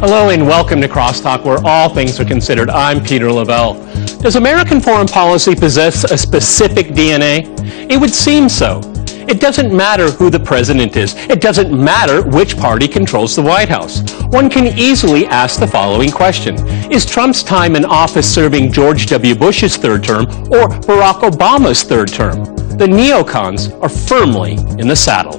Hello and welcome to Crosstalk, where all things are considered. I'm Peter Lavelle. Does American foreign policy possess a specific DNA? It would seem so. It doesn't matter who the president is. It doesn't matter which party controls the White House. One can easily ask the following question. Is Trump's time in office serving George W. Bush's third term or Barack Obama's third term? The neocons are firmly in the saddle.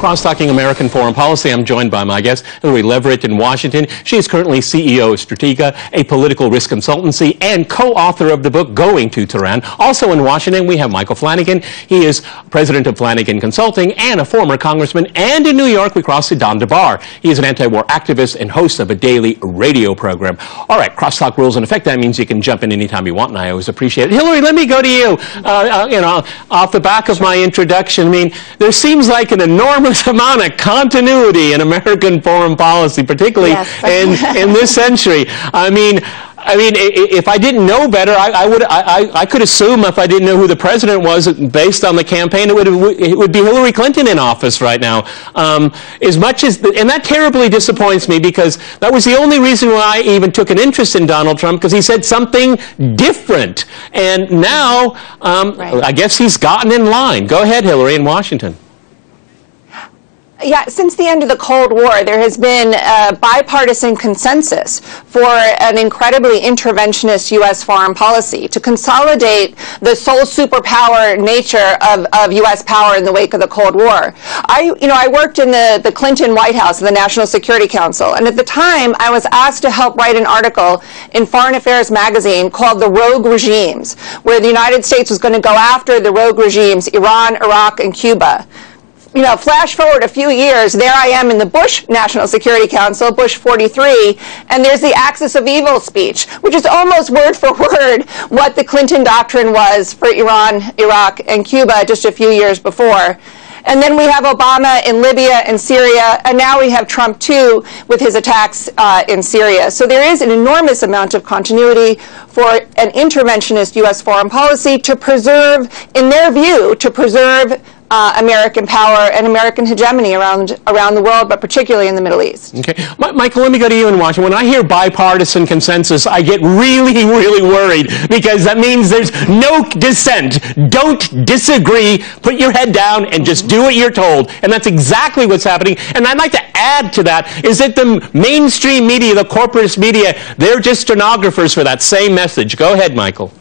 Cross-talking American foreign policy, I'm joined by my guest, Hillary Leverett in Washington. She is currently CEO of Strategia, a political risk consultancy, and co-author of the book Going to Tehran. Also in Washington, we have Michael Flanagan. He is president of Flanagan Consulting and a former congressman. And in New York, we cross to Don DeBar. He is an anti-war activist and host of a daily radio program. All right, crosstalk rules in effect. That means you can jump in anytime you want, and I always appreciate it. Hillary, let me go to you. Off the back of my introduction, I mean, there seems like an enormous amount of continuity in American foreign policy, particularly in this century. I mean, if I didn't know better, I could assume if I didn't know who the president was, based on the campaign, it would be Hillary Clinton in office right now. And that terribly disappoints me, because that was the only reason why I even took an interest in Donald Trump, because he said something different. And now, I guess he's gotten in line. Go ahead, Hillary, in Washington. Yeah, since the end of the Cold War, there has been a bipartisan consensus for an incredibly interventionist U.S. foreign policy to consolidate the sole superpower nature of U.S. power in the wake of the Cold War. I worked in the Clinton White House, the National Security Council, and at the time I was asked to help write an article in Foreign Affairs magazine called The Rogue Regimes, where the United States was going to go after the rogue regimes, Iran, Iraq, and Cuba. Flash forward a few years, there I am in the Bush National Security Council, Bush 43, and there's the Axis of Evil speech, which is almost word for word what the Clinton doctrine was for Iran, Iraq, and Cuba just a few years before. And then we have Obama in Libya and Syria, and now we have Trump, too, with his attacks in Syria. So there is an enormous amount of continuity for an interventionist U.S. foreign policy to preserve, in their view, to preserve American power and American hegemony around the world, but particularly in the Middle East. Okay. Michael, let me go to you in Washington. When I hear bipartisan consensus, I get really, really worried, because that means there's no dissent. Don't disagree. Put your head down and just do what you're told. And that's exactly what's happening. And I'd like to add to that is that the mainstream media, the corporate media, they're just stenographers for that same message. Go ahead, Michael.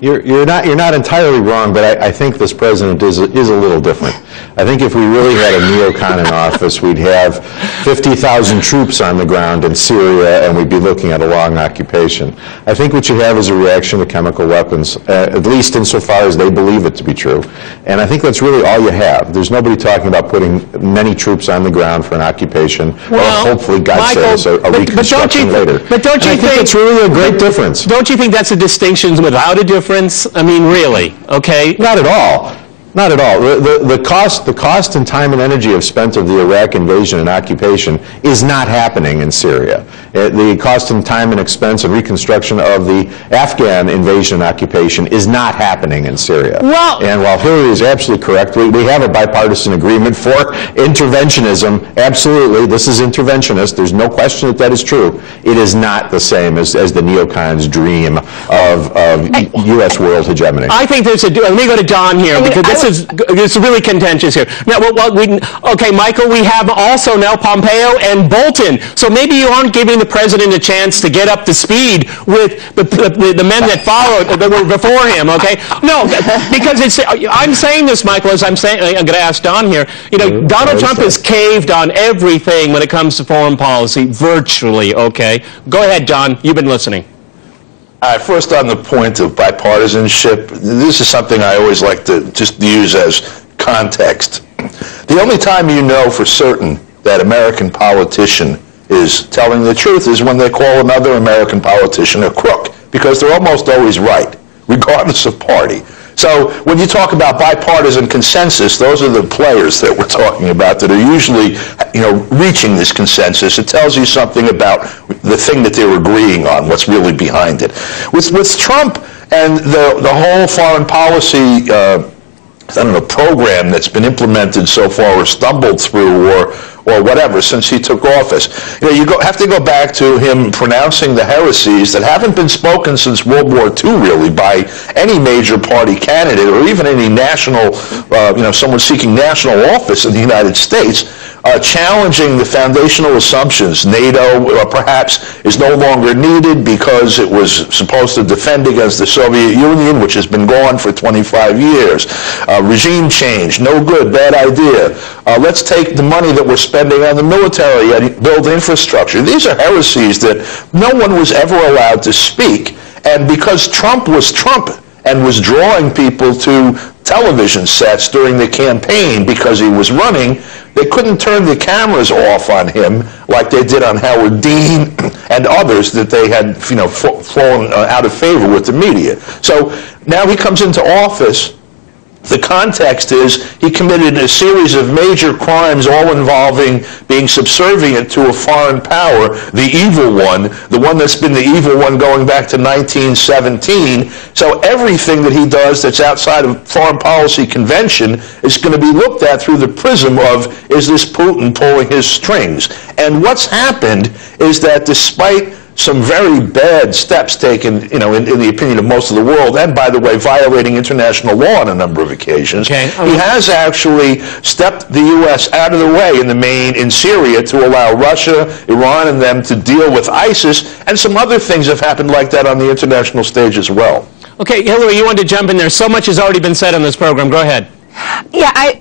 You're not entirely wrong, but I think this president is a little different. I think if we really had a neocon in office, we'd have 50,000 troops on the ground in Syria, and we'd be looking at a long occupation. I think what you have is a reaction to chemical weapons, at least insofar as they believe it to be true. And I think that's really all you have. There's nobody talking about putting many troops on the ground for an occupation, or hopefully, God says, a reconstruction later. But don't you think it's really a great difference? Don't you think that's a distinction without a difference? I mean, really, okay? Not at all. Not at all. The cost and time and energy spent of the Iraq invasion and occupation is not happening in Syria. The cost and time and expense and reconstruction of the Afghan invasion and occupation is not happening in Syria. And while Hillary is absolutely correct, we have a bipartisan agreement for interventionism. Absolutely, this is interventionist. There's no question that is true. It is not the same as the neocons' dream of U.S. world hegemony. I think there's let me go to Don here, because this is really contentious here. Now, okay, Michael, we have also now Pompeo and Bolton. So maybe you aren't giving the president a chance to get up to speed with the men that followed, that were before him, okay? No, because I'm saying this, Michael, as I'm going to ask Don here. Donald Trump has caved on everything when it comes to foreign policy, virtually, okay? Go ahead, Don. You've been listening. First, on the point of bipartisanship, this is something I always like to just use as context. The only time you know for certain that American politician is telling the truth is when they call another American politician a crook, because they're almost always right, regardless of party. So when you talk about bipartisan consensus, those are the players that we're talking about that are usually, reaching this consensus. It tells you something about the thing that they're agreeing on, what's really behind it. With Trump and the whole foreign policy program that's been implemented so far or stumbled through or whatever since he took office. You have to go back to him pronouncing the heresies that haven't been spoken since World War II, really, by any major party candidate or even any national, someone seeking national office in the United States, challenging the foundational assumptions. NATO perhaps is no longer needed because it was supposed to defend against the Soviet Union, which has been gone for 25 years. Regime change, no good, bad idea. Let's take the money that we're spending on the military and build infrastructure. These are heresies that no one was ever allowed to speak. And because Trump was Trump and was drawing people to television sets during the campaign because he was running, they couldn't turn the cameras off on him like they did on Howard Dean and others that they had, fallen out of favor with the media. So now he comes into office. The context is he committed a series of major crimes, all involving being subservient to a foreign power, the evil one, the one that's been the evil one going back to 1917. So everything that he does that's outside of foreign policy convention is going to be looked at through the prism of, is this Putin pulling his strings? And what's happened is that despite some very bad steps taken, in the opinion of most of the world, and by the way, violating international law on a number of occasions. Okay. He has actually stepped the U.S. out of the way in the main in Syria to allow Russia, Iran, and them to deal with ISIS, and some other things have happened like that on the international stage as well. Okay, Hillary, you wanted to jump in there. So much has already been said on this program. Go ahead. Yeah, I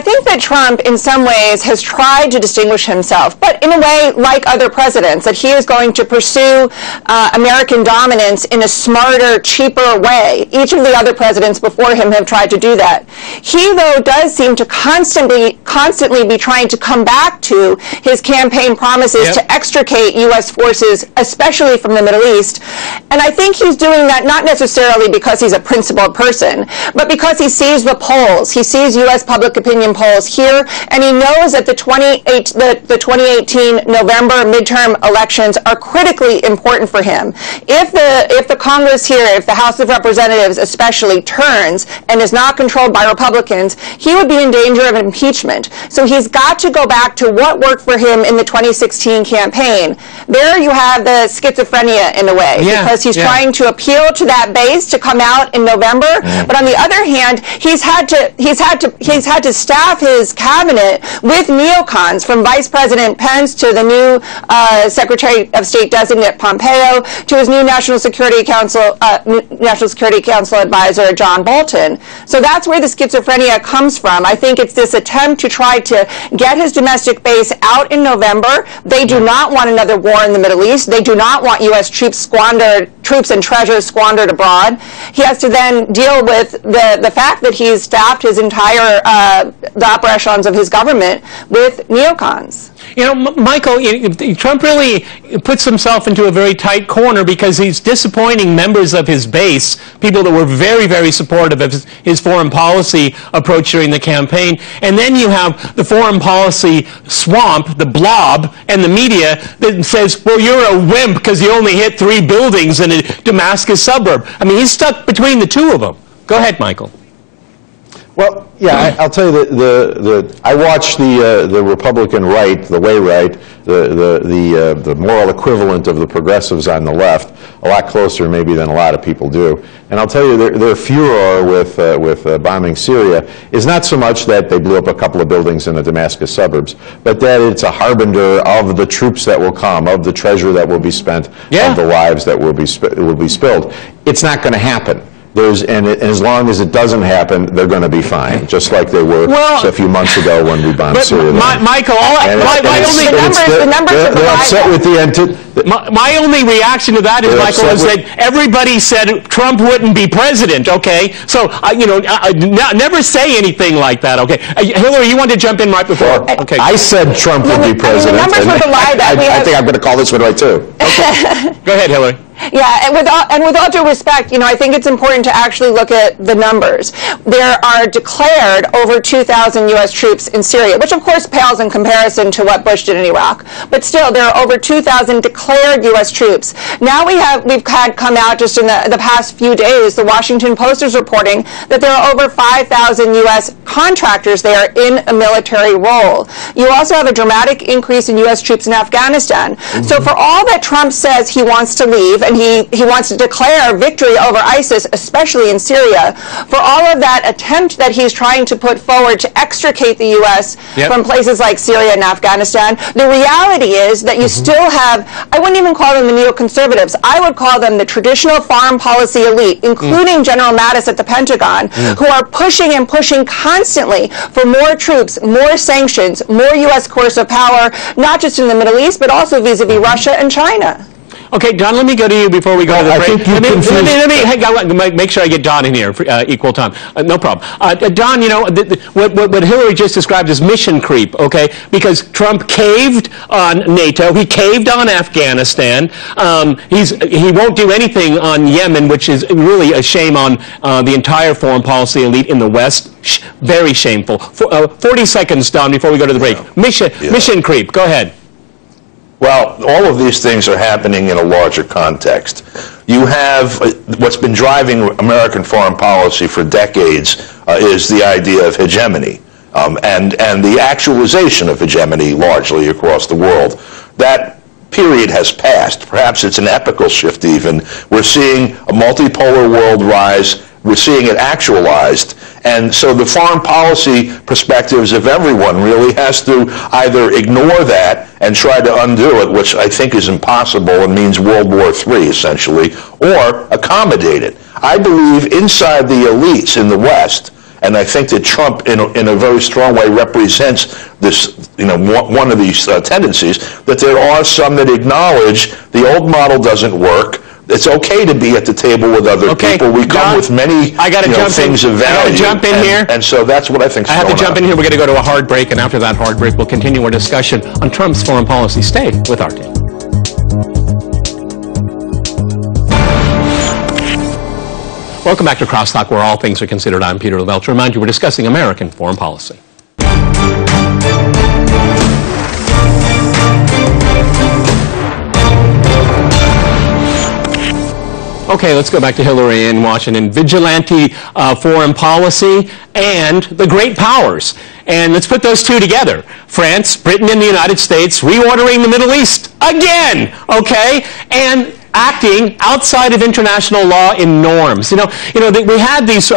think that Trump, in some ways, has tried to distinguish himself, but in a way, like other presidents, that he is going to pursue American dominance in a smarter, cheaper way. Each of the other presidents before him have tried to do that. He, though, does seem to constantly be trying to come back to his campaign promises to extricate U.S. forces, especially from the Middle East. And I think he's doing that not necessarily because he's a principled person, but because he sees the polls. He sees U.S. public opinion polls here, and he knows that the 2018 November midterm elections are critically important for him. If the Congress here, if the House of Representatives especially turns and is not controlled by Republicans, he would be in danger of impeachment. So he's got to go back to what worked for him in the 2016 campaign. There you have the schizophrenia in a way, because he's trying to appeal to that base to come out in November. But on the other hand, he's had to staff his cabinet with neocons, from Vice President Pence to the new Secretary of State designate Pompeo to his new National Security Council advisor John Bolton. So that's where the schizophrenia comes from. I think it's this attempt to try to get his domestic base out in November. They do not want another war in the Middle East. They do not want U.S. troops and treasure squandered abroad. He has to then deal with the fact that he's staffed his entire the upper echelons of his government with neocons. Michael, Trump really puts himself into a very tight corner because he's disappointing members of his base, people that were very, very supportive of his foreign policy approach during the campaign. And then you have the foreign policy swamp, the blob, and the media that says, well, you're a wimp because you only hit 3 buildings in a Damascus suburb. I mean, he's stuck between the two of them. Go ahead, Michael. Well, yeah, I'll tell you that I watch the Republican right, the way right, the moral equivalent of the progressives on the left, a lot closer maybe than a lot of people do. And I'll tell you, their furor with bombing Syria is not so much that they blew up a couple of buildings in the Damascus suburbs, but that it's a harbinger of the troops that will come, of the treasure that will be spent, of the lives that will be spilled. It's not going to happen. And as long as it doesn't happen, they're going to be fine, just like they were a few months ago when we bombed Syria. Michael, they're upset with the my only reaction to that is, Michael, is that everybody said Trump wouldn't be president. Okay, so never say anything like that. Okay, Hillary, you wanted to jump in right before. Okay, I said Trump would be president. The numbers were the lie that I think I'm going to call this one right too. Okay. Go ahead, Hillary. Yeah, and with all due respect, I think it's important to actually look at the numbers. There are declared over 2,000 U.S. troops in Syria, which of course pales in comparison to what Bush did in Iraq. But still, there are over 2,000 declared U.S. troops. Now we've had come out just in the past few days, the Washington Post is reporting that there are over 5,000 U.S. contractors there in a military role. You also have a dramatic increase in U.S. troops in Afghanistan. Mm-hmm. So for all that Trump says he wants to leave, and he wants to declare victory over ISIS, especially in Syria, for all of that attempt that he's trying to put forward to extricate the U.S. from places like Syria and Afghanistan, the reality is that you still have, I wouldn't even call them the neoconservatives, I would call them the traditional foreign policy elite, including General Mattis at the Pentagon, who are pushing and pushing constantly for more troops, more sanctions, more U.S. coercive power, not just in the Middle East, but also vis-a-vis Russia and China. Okay, Don, let me go to you before we go to the break. Let me make sure I get Don in here for equal time. No problem. Don, what Hillary just described as mission creep, okay? Because Trump caved on NATO. He caved on Afghanistan. He won't do anything on Yemen, which is really a shame on the entire foreign policy elite in the West. Very shameful. 40 seconds, Don, before we go to the break. Mission creep. Go ahead. Well, all of these things are happening in a larger context. You have what's been driving American foreign policy for decades is the idea of hegemony and the actualization of hegemony largely across the world. That period has passed. Perhaps it's an epochal shift even. We're seeing a multipolar world rise. We're seeing it actualized. And so the foreign policy perspectives of everyone really has to either ignore that and try to undo it, which I think is impossible and means World War III, essentially, or accommodate it. I believe inside the elites in the West, and I think that Trump, in a very strong way, represents this, one of these tendencies, that there are some that acknowledge the old model doesn't work. It's okay to be at the table with other people. We come with many things of value. I got to jump in here. And so that's what I think is going on. I have to jump in here. We're going to go to a hard break, and after that hard break, we'll continue our discussion on Trump's foreign policy. Stay with our team. Welcome back to Crosstalk, where all things are considered. I'm Peter Lavelle. To remind you, we're discussing American foreign policy. Okay, let's go back to Hillary in Washington. Vigilante foreign policy and the great powers. And let's put those two together. France, Britain, and the United States reordering the Middle East again, okay? And acting outside of international law in norms. We had these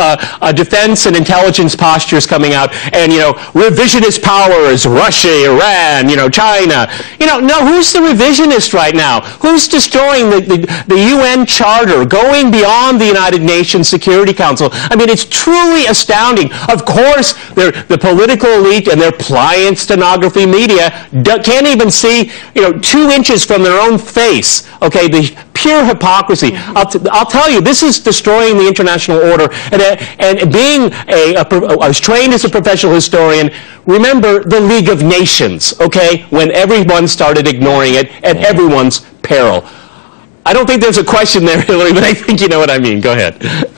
defense and intelligence postures coming out, and revisionist powers, Russia, Iran, China. No, who's the revisionist right now? Who's destroying the UN Charter, going beyond the United Nations Security Council? I mean, it's truly astounding. Of course, the political elite and their pliant stenography media can't even see 2 inches from their own face. Okay, the pure hypocrisy. I'll tell you, this is destroying the international order. And being I was trained as a professional historian. Remember the League of Nations, okay, when everyone started ignoring it at everyone's peril. I don't think there's a question there, Hillary, but I think you know what I mean. Go ahead. Yeah,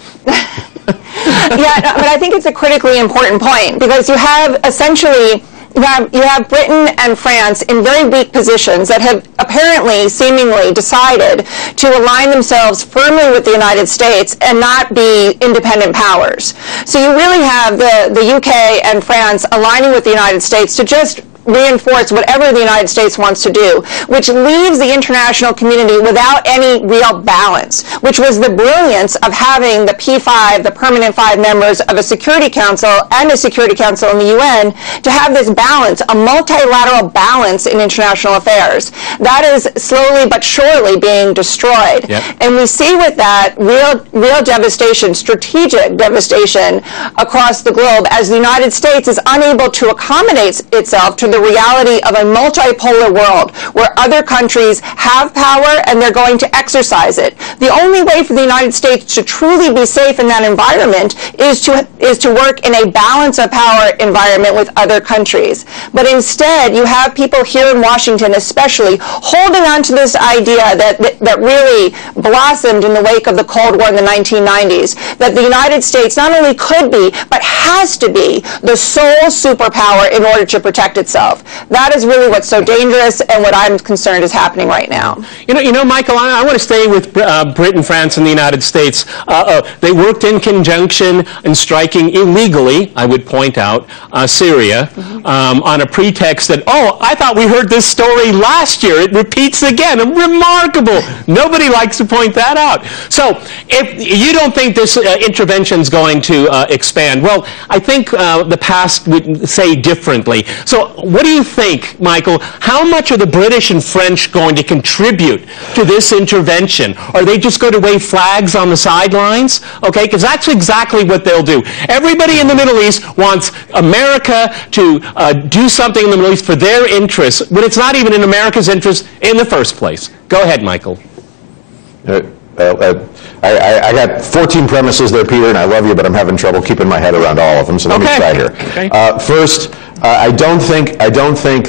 but I think it's a critically important point, because you have essentially you have Britain and France in very weak positions that have apparently, seemingly decided to align themselves firmly with the United States and not be independent powers. So you really have the UK and France aligning with the United States to just reinforce whatever the United States wants to do, which leaves the international community without any real balance, which was the brilliance of having the P5, the permanent 5 members of a Security Council and a Security Council in the UN, to have this balance, a multilateral balance in international affairs. That is slowly but surely being destroyed. Yep. And we see with that real devastation, strategic devastation across the globe, as the United States is unable to accommodate itself to the reality of a multipolar world where other countries have power and they're going to exercise it. The only way for the United States to truly be safe in that environment is to work in a balance of power environment with other countries. But instead, you have people here in Washington especially holding on to this idea that really blossomed in the wake of the Cold War in the 1990s, that the United States not only could be, but has to be the sole superpower in order to protect itself. That is really what's so dangerous and what I'm concerned is happening right now. You know, Michael, I want to stay with Britain, France, and the United States. They worked in conjunction in striking illegally, I would point out, Syria, on a pretext that, oh, I thought we heard this story last year. It repeats again. Remarkable. Nobody likes to point that out. So if you don't think this intervention is going to expand, well, I think the past would say differently. So what do you think, Michael? How much are the British and French going to contribute to this intervention? Are they just going to wave flags on the sidelines? Okay, because that's exactly what they'll do. Everybody in the Middle East wants America to do something in the Middle East for their interests, when it's not even in America's interest in the first place. Go ahead, Michael. I got 14 premises there, Peter, and I love you, but I'm having trouble keeping my head around all of them, so let me try here. Okay. First, I don't think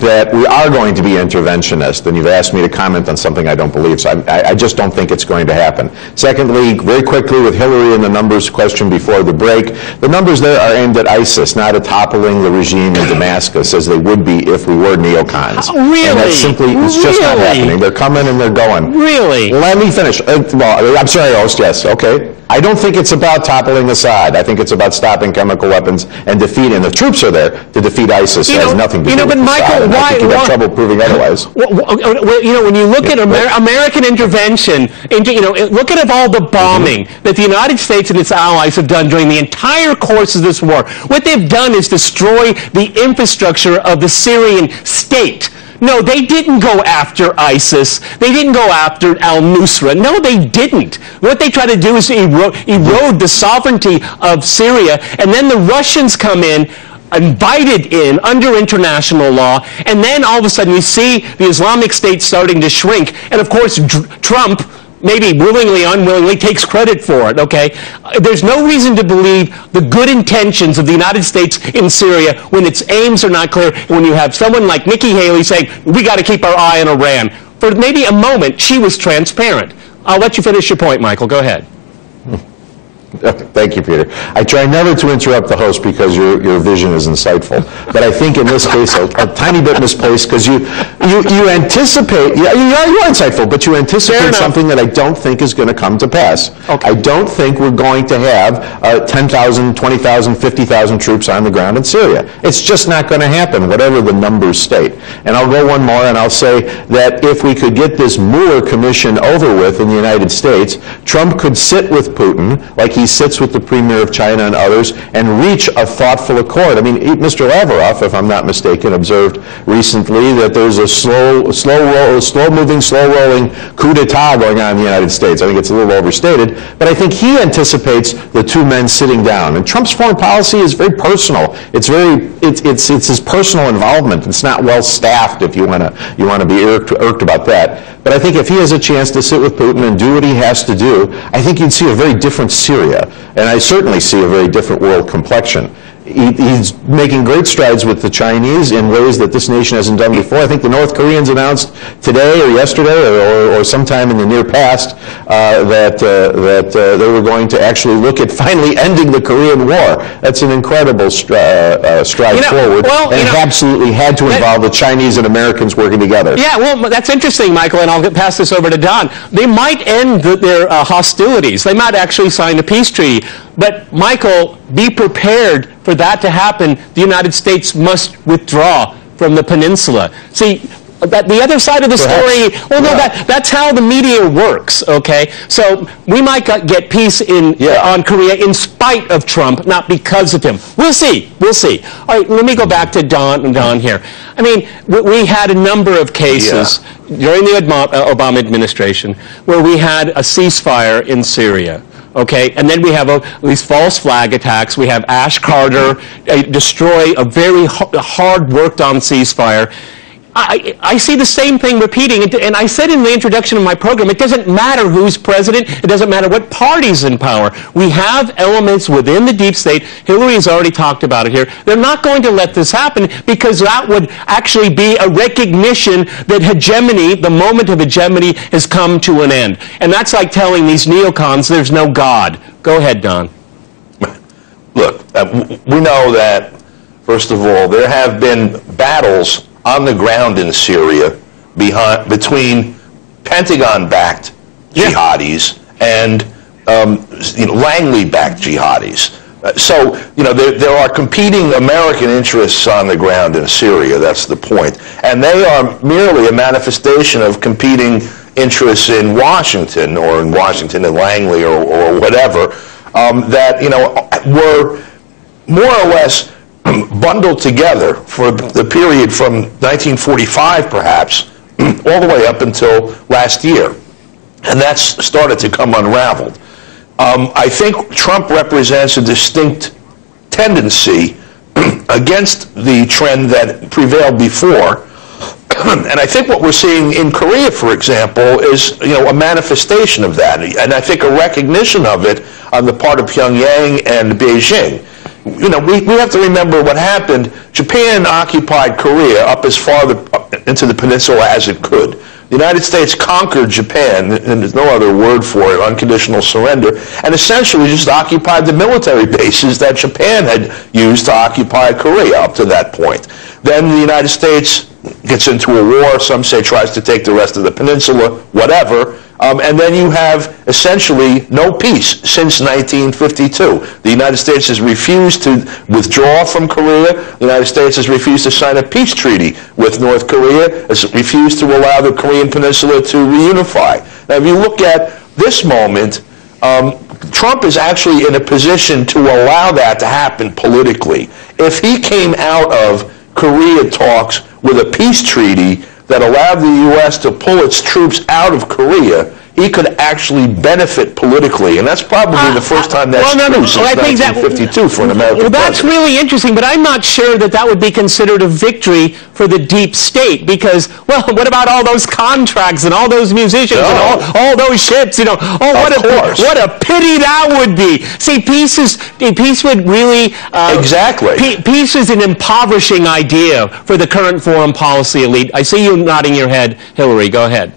that we are going to be interventionist, and you've asked me to comment on something I don't believe, so I just don't think it's going to happen. Secondly, very quickly with Hillary and the numbers question before the break, the numbers there are aimed at ISIS, not at toppling the regime in Damascus, as they would be if we were neocons. Really? And that's simply, it's just not happening. They're coming and they're going. Really? Let me finish. Well, I'm sorry, host, yes, okay. I don't think it's about toppling Assad. I think it's about stopping chemical weapons and defeating. The troops are there to defeat ISIS. It has nothing to do with but Michael, Assad, and I think you have trouble proving otherwise. When you look at American intervention, look at all the bombing that the United States and its allies have done during the entire course of this war. What they've done is destroy the infrastructure of the Syrian state. No, they didn't go after ISIS. They didn't go after al-Nusra. No, they didn't. What they try to do is erode the sovereignty of Syria, and then the Russians come in, invited in under international law, and then all of a sudden you see the Islamic State starting to shrink. And of course, Trump, maybe willingly, unwillingly, takes credit for it, okay? There's no reason to believe the good intentions of the United States in Syria when its aims are not clear, and when you have someone like Nikki Haley saying, we got to keep our eye on Iran. For maybe a moment, she was transparent. I'll let you finish your point, Michael. Go ahead. Thank you, Peter. I try never to interrupt the host because your vision is insightful. But I think in this case, a tiny bit misplaced, because you anticipate, you are insightful, but you anticipate something that I don't think is going to come to pass. Okay. I don't think we're going to have 10,000, 20,000, 50,000 troops on the ground in Syria. It's just not going to happen, whatever the numbers state. And I'll go one more, and I'll say that if we could get this Mueller commission over with in the United States, Trump could sit with Putin, like he sits with the premier of China and others, and reach a thoughtful accord. I mean, Mr. Lavrov, if I'm not mistaken, observed recently that there's a slow-moving, slow-rolling coup d'etat going on in the United States. I think it's a little overstated, but I think he anticipates the two men sitting down. And Trump's foreign policy is very personal. It's his personal involvement. It's not well staffed, if you want to be irked about that. But I think if he has a chance to sit with Putin and do what he has to do, I think you'd see a very different Syria. And I certainly see a very different world complexion. He's making great strides with the Chinese in ways that this nation hasn't done before. I think the North Koreans announced today or yesterday or sometime in the near past that they were going to actually look at finally ending the Korean War. That's an incredible stride forward, and it absolutely had to involve the Chinese and Americans working together. Yeah, well, that's interesting, Michael, and I'll pass this over to Don. They might end their hostilities. They might actually sign a peace treaty. But, Michael, be prepared for that to happen. The United States must withdraw from the peninsula. See, the other side of the story, that's how the media works, okay? So we might get peace on Korea in spite of Trump, not because of him. We'll see. We'll see. All right, let me go back to Don here. I mean, we had a number of cases during the Obama administration where we had a ceasefire in Syria. Okay, and then we have these false flag attacks. We have Ash Carter destroy a very hard worked on ceasefire. I see the same thing repeating, and I said in the introduction of my program, it doesn't matter who's president, it doesn't matter what party's in power. We have elements within the deep state. Hillary has already talked about it here. They're not going to let this happen because that would actually be a recognition that hegemony, the moment of hegemony, has come to an end. And that's like telling these neocons there's no God. Go ahead, Don. Look, we know that, first of all, there have been battles on the ground in Syria between Pentagon-backed jihadis and Langley-backed jihadis. So, there are competing American interests on the ground in Syria, that's the point. And they are merely a manifestation of competing interests in Washington, or in Washington and Langley, or whatever, that, were more or less bundled together for the period from 1945, perhaps, all the way up until last year. And that's started to come unraveled. I think Trump represents a distinct tendency against the trend that prevailed before. And I think what we're seeing in Korea, for example, is a manifestation of that. And I think a recognition of it on the part of Pyongyang and Beijing. We have to remember what happened. Japan occupied Korea up as far into the peninsula as it could. The United States conquered Japan, and there's no other word for it, unconditional surrender, and essentially just occupied the military bases that Japan had used to occupy Korea up to that point. Then the United States gets into a war, some say tries to take the rest of the peninsula, whatever, and then you have essentially no peace since 1952. The United States has refused to withdraw from Korea. The United States has refused to sign a peace treaty with North Korea, has refused to allow the Korean Peninsula to reunify. Now, if you look at this moment, Trump is actually in a position to allow that to happen politically. If he came out of Korea talks with a peace treaty that allowed the U.S. to pull its troops out of Korea, he could actually benefit politically, and that's probably the first time that's true since 1952 for an American Well, that's president. really interesting, but I'm not sure that that would be considered a victory for the deep state, because, well, what about all those contracts and all those musicians and all those ships? What a pity that would be. See, peace would really exactly. Peace is an impoverishing idea for the current foreign policy elite. I see you nodding your head, Hillary. Go ahead.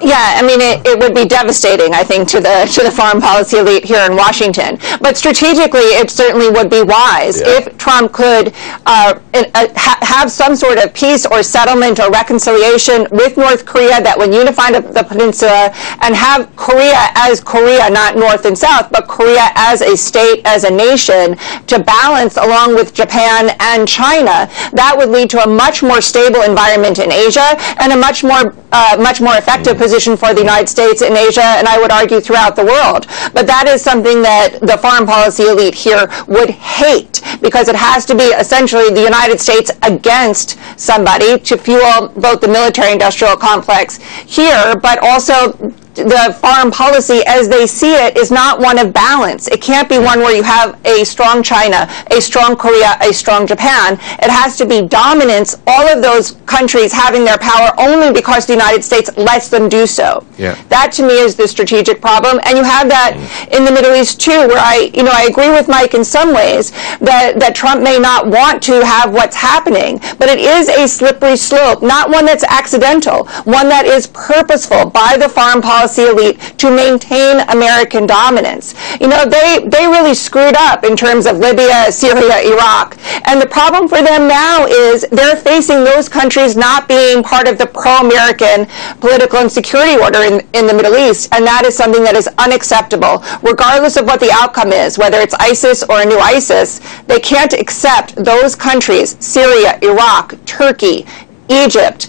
Yeah, I mean, it would be devastating, I think, to the foreign policy elite here in Washington. But strategically, it certainly would be wise if Trump could have some sort of peace or settlement or reconciliation with North Korea that would unify the peninsula and have Korea as Korea, not North and South, but Korea as a state, as a nation, to balance along with Japan and China. That would lead to a much more stable environment in Asia and a much more effective position for the United States in Asia, and I would argue throughout the world. But that is something that the foreign policy elite here would hate, because it has to be essentially the United States against somebody to fuel both the military-industrial complex here, but also the foreign policy as they see it is not one of balance. It can't be one where you have a strong China, a strong Korea, a strong Japan. It has to be dominance, all of those countries having their power only because the United States lets them do so. Yeah. That to me is the strategic problem. And you have that in the Middle East too, where I agree with Mike in some ways that Trump may not want to have what's happening, but it is a slippery slope, not one that's accidental, one that is purposeful by the foreign policy elite to maintain American dominance. They really screwed up in terms of Libya, Syria, Iraq. And the problem for them now is they're facing those countries not being part of the pro-American political and security order in the Middle East. And that is something that is unacceptable. Regardless of what the outcome is, whether it's ISIS or a new ISIS, they can't accept those countries, Syria, Iraq, Turkey, Egypt,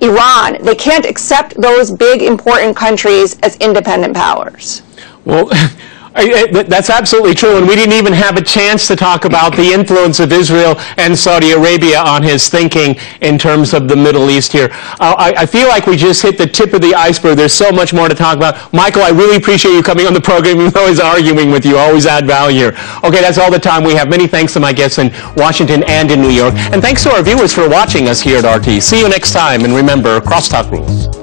Iran. They can't accept those big, important countries as independent powers. Well, That's absolutely true, and we didn't even have a chance to talk about the influence of Israel and Saudi Arabia on his thinking in terms of the Middle East here. I feel like we just hit the tip of the iceberg. There's so much more to talk about. Michael, I really appreciate you coming on the program, even though I was arguing with you. Always add value here. Okay, that's all the time we have. Many thanks to my guests in Washington and in New York, and thanks to our viewers for watching us here at RT. See you next time, and remember, crosstalk rules.